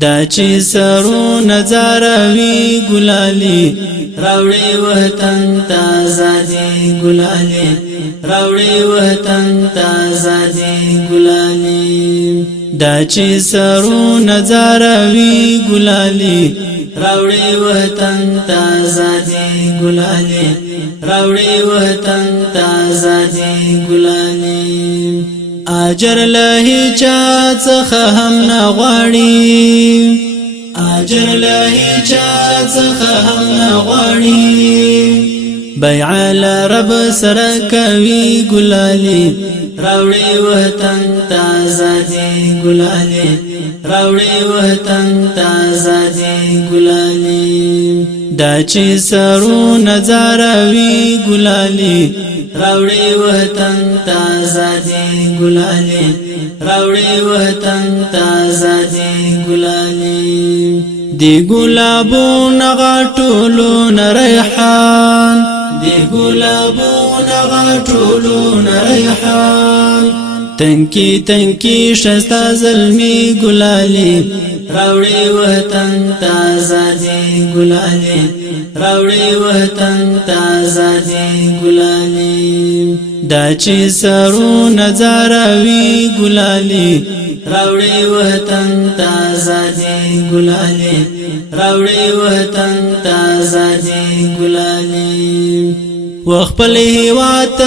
دا چې سرو نظاروي ګلالي راوړي وطن تازه ګلالي راوړي وطن تازه ګلالي دا چې سرو نظاروي ګلالي راوړي وطن تازه ګلالي راوړي وطن تازه ګلالي اجر له چا څخه هم نه غواړي اجر له چا څخه هم نه غواړي بیع رب سره کوي ګلالي راوړي وطن تازه ګلالي راوړي وطن تازه ګلالي دا چې سرو نظاروي ګلالي راوړي وطن تازه ګلالي راوړي وطن تازه ګلالي دی ګلابو نغټولو ریحان دی ګلابو نغټولو ریحان تنکی تنکی شستا زلمی ګلالي راوړي وطن تازه ګلالي راوړي وطن تازه ګلالي دا چې سرو نظاروي ګلالي راوړي وطن تازه ګلالي راوړي وطن تازه ګلالي وخپل هیواد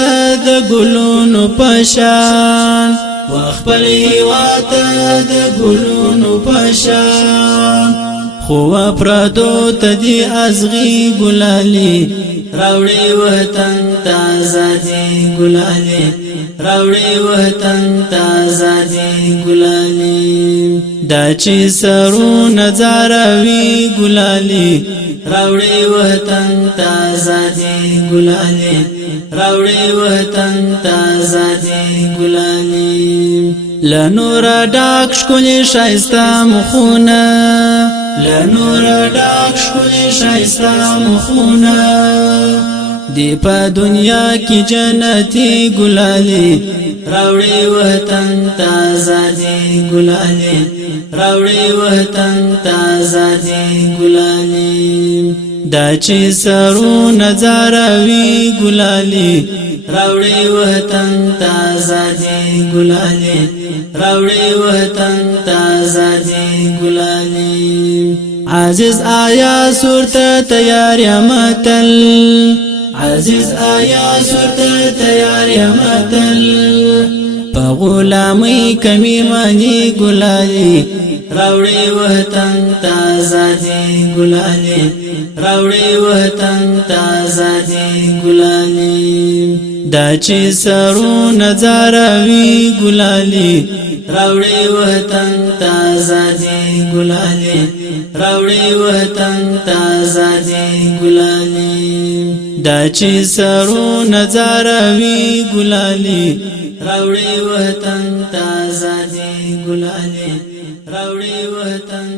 د ګلونو پشان وخپل هیواد د ګلونو پشان خو پردو تدي ازغي ګلالي راوړي وطن تازه ګلالي راوړي وطن تازه ګلالي دا چې سرو نظاروي ګلالي راوړي وطن تازه ګلالي راوړي وطن تازه ګلالي لنور ډاک ښکلي ښایسته مخونه لنور ډاک ښکلي ښایسته مخونه دی په دنیا کې جنتي ګلالي راوړي وطن تازه ګلالي راوړي وطن تازه ګلالي دا چې سرو نظاروي ګلالي راوړي وطن تازه ګلالي راوړي وطن تازه ګلالي عزیز آیا صورت تیار متل عزیز آیا صورت تیار متل په غلامي کمی مانی ګلالي راوړي وطن تازه ګلالي راوړي وطن تازه ګلالي دا چې سرو نظاروي ګلالي راوړي وطن تازه ګلالي راوړي وطن تازه ګلالي دا چې سرو نظاروي ګلالي راوړي وطن تازه ګلالي راوړي وطن